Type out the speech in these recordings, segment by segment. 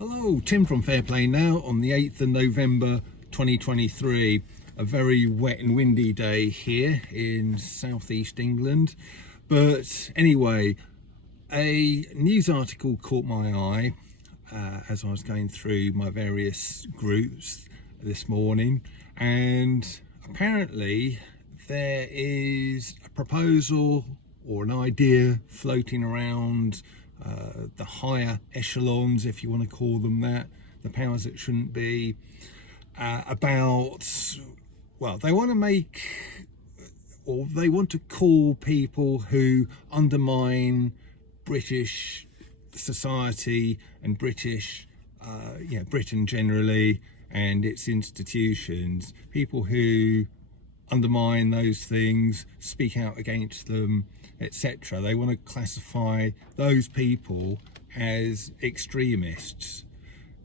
Hello, Tim from Fair Play Now on the 8th of November 2023. A very wet and windy day here in southeast England. But anyway, a news article caught my eye as I was going through my various groups this morning, and apparently there is a proposal or an idea floating around the higher echelons, if you want to call them that, the powers that shouldn't be, about, well, they want to make, or they want to call people who undermine British society and Britain generally and its institutions, people who undermine those things, speak out against them, etc. They want to classify those people as extremists.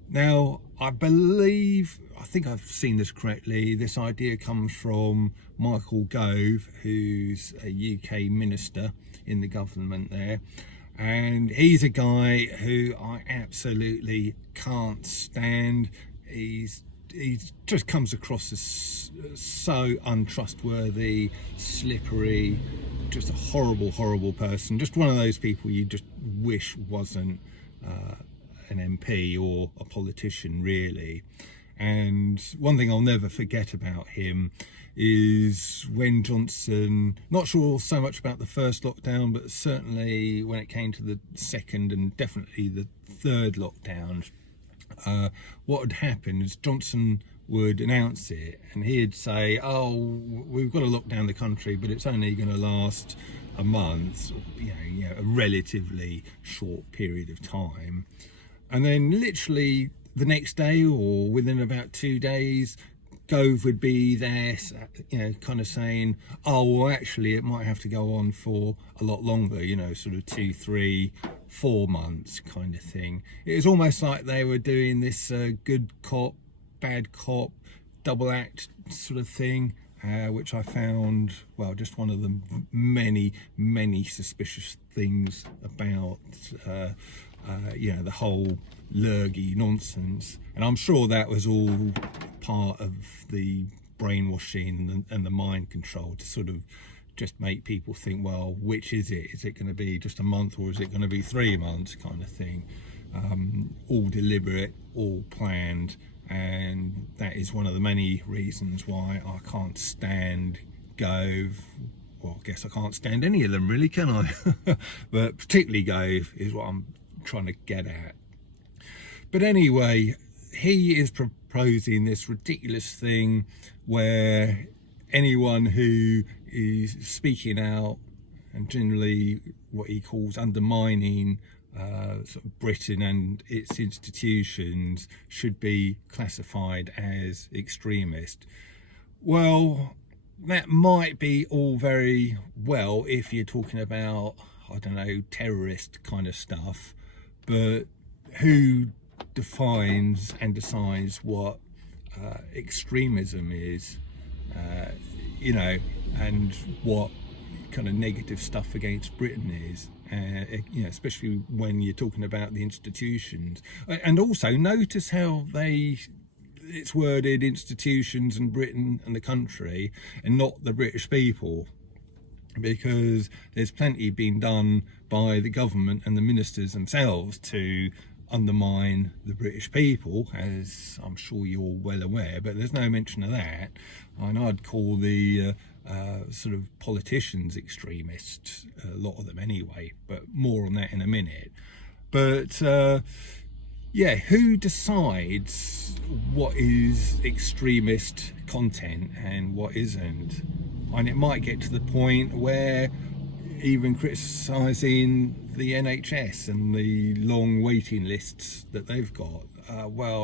Now, I think I've seen this correctly. This idea comes from Michael Gove, who's a UK minister in the government there. And he's a guy who I absolutely can't stand. He just comes across as so untrustworthy, slippery, just a horrible person. Just one of those people you just wish wasn't an MP or a politician, really. And one thing I'll never forget about him is when Johnson, not sure so much about the first lockdown, but certainly when it came to the second and definitely the third lockdown, what would happen is Johnson would announce it and he'd say, oh, we've got to lock down the country, but it's only going to last a month, a relatively short period of time. And then literally the next day or within about 2 days, Gove would be there, kind of saying, oh, well, actually, it might have to go on for a lot longer, sort of 2, 3, 4 months kind of thing. It was almost like they were doing this good cop, bad cop, double act sort of thing, which I found, well, just one of the many suspicious things about the whole lurgy nonsense. And I'm sure that was all part of the brainwashing and the mind control to sort of just make people think, well, which is it? Is it going to be just a month or is it going to be 3 months kind of thing? All deliberate, all planned. And that is one of the many reasons why I can't stand Gove. Well, I guess I can't stand any of them really, can I? But particularly Gove is what I'm trying to get at. But anyway, he is proposing this ridiculous thing where anyone who is speaking out and generally what he calls undermining sort of Britain and its institutions should be classified as extremist. Well, that might be all very well if you're talking about, I don't know, terrorist kind of stuff, but who defines and decides what extremism is, and what kind of negative stuff against Britain is, especially when you're talking about the institutions. And also notice how it's worded institutions and Britain and the country and not the British people, because there's plenty been done by the government and the ministers themselves to undermine the British people, as I'm sure you're well aware, but there's no mention of that. And I'd call the sort of politicians extremists, a lot of them anyway, but more on that in a minute. But who decides what is extremist content and what isn't? And it might get to the point where even criticising the NHS and the long waiting lists that they've got,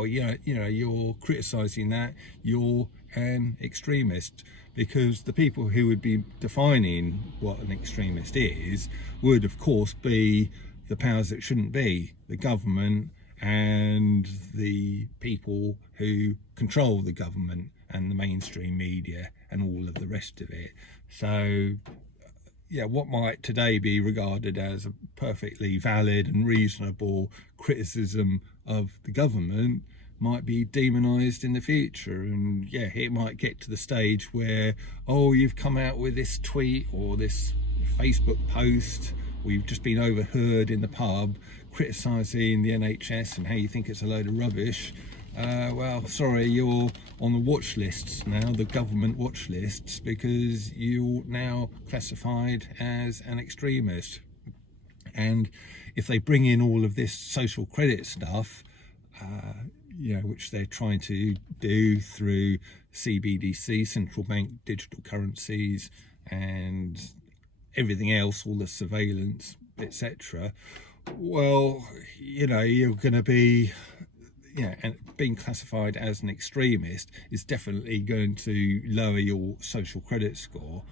you're criticising that, you're an extremist, because the people who would be defining what an extremist is would of course be the powers that shouldn't be, the government and the people who control the government and the mainstream media and all of the rest of it. So what might today be regarded as a perfectly valid and reasonable criticism of the government might be demonized in the future. And it might get to the stage where, oh, you've come out with this tweet or this Facebook post, we've just been overheard in the pub criticizing the NHS and how you think it's a load of rubbish. Well, sorry, you're on the watch lists now, the government watch lists, because you're now classified as an extremist. And if they bring in all of this social credit stuff, which they're trying to do through CBDC, central bank digital currencies, and everything else, all the surveillance, etc. Well, you're going to be, and being classified as an extremist is definitely going to lower your social credit score.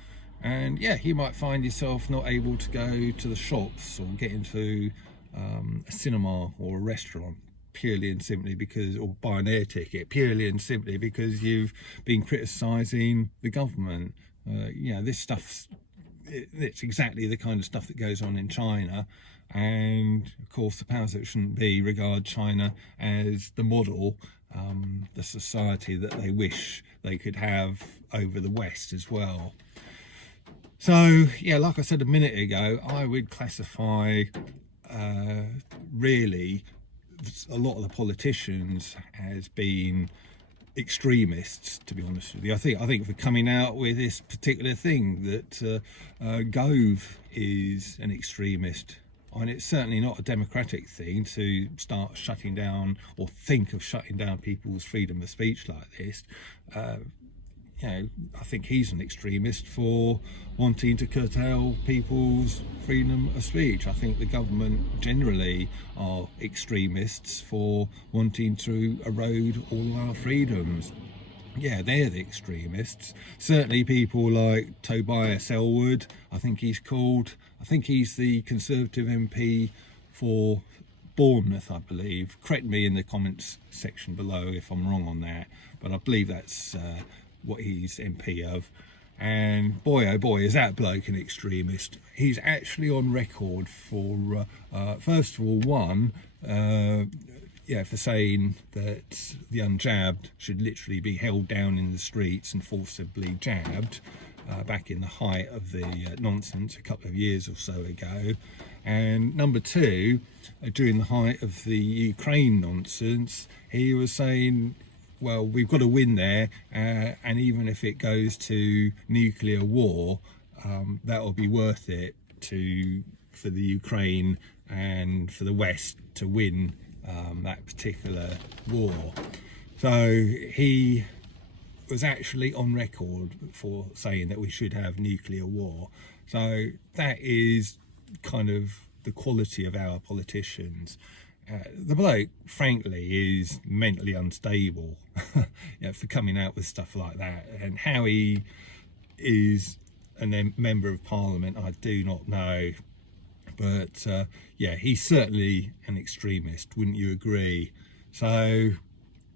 And you might find yourself not able to go to the shops or get into a cinema or a restaurant purely and simply because, or buy an air ticket purely and simply because you've been criticising the government. This stuff's, it's exactly the kind of stuff that goes on in China. And of course, the powers that shouldn't be regard China as the model, the society that they wish they could have over the West as well. So, like I said a minute ago, I would classify really a lot of the politicians as being extremists, to be honest with you. I think for coming out with this particular thing that Gove is an extremist. And it's certainly not a democratic thing to start shutting down or think of shutting down people's freedom of speech like this. I think he's an extremist for wanting to curtail people's freedom of speech. I think the government generally are extremists for wanting to erode all of our freedoms. They're the extremists. Certainly people like Tobias Ellwood, I think he's called. I think he's the Conservative MP for Bournemouth, I believe. Correct me in the comments section below if I'm wrong on that, but I believe that's what he's MP of. And boy, oh boy, is that bloke an extremist. He's actually on record for, first of all, for saying that the unjabbed should literally be held down in the streets and forcibly jabbed back in the height of the nonsense a couple of years or so ago. And number two, during the height of the Ukraine nonsense, he was saying, well, we've got to win there, and even if it goes to nuclear war, that'll be worth it for the Ukraine and for the West to win that particular war. So he was actually on record for saying that we should have nuclear war. So that is kind of the quality of our politicians. The bloke, frankly, is mentally unstable for coming out with stuff like that. And how he is a member of parliament, I do not know. But he's certainly an extremist, wouldn't you agree? So,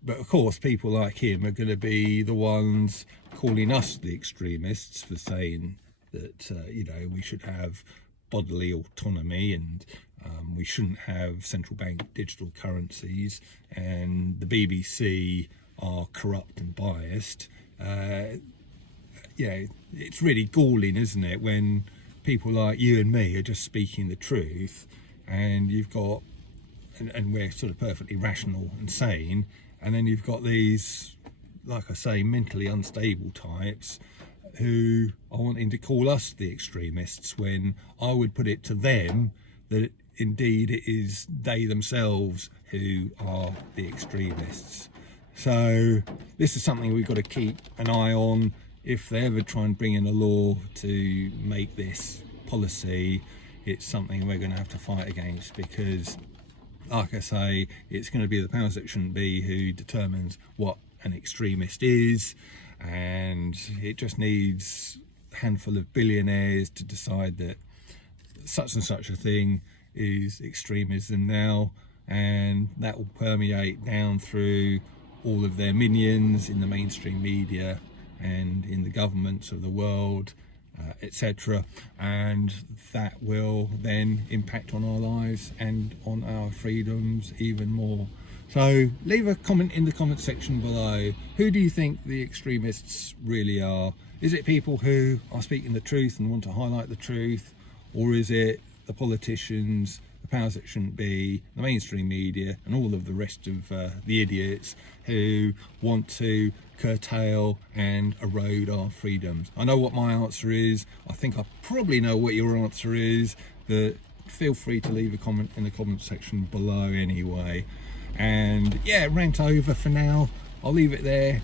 but of course, people like him are going to be the ones calling us the extremists for saying that, we should have bodily autonomy and we shouldn't have central bank digital currencies, and the BBC are corrupt and biased. It's really galling, isn't it, when people like you and me are just speaking the truth, and you've got, and we're sort of perfectly rational and sane, and then you've got these, like I say, mentally unstable types who are wanting to call us the extremists, when I would put it to them that indeed it is they themselves who are the extremists. So this is something we've got to keep an eye on. If they ever try and bring in a law to make this policy, it's something we're going to have to fight against, because like I say, it's going to be the powers that shouldn't be who determines what an extremist is, and it just needs a handful of billionaires to decide that such and such a thing is extremism now, and that will permeate down through all of their minions in the mainstream media and in the governments of the world, etc., and that will then impact on our lives and on our freedoms even more. So leave a comment in the comment section below. Who do you think the extremists really are? Is it people who are speaking the truth and want to highlight the truth, or is it the politicians, the powers that shouldn't be, the mainstream media, and all of the rest of the idiots who want to curtail and erode our freedoms? I know what my answer is. I think I probably know what your answer is, but feel free to leave a comment in the comment section below anyway. And yeah, rant over for now. I'll leave it there.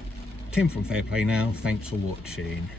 Tim from Fair Play Now. Thanks for watching.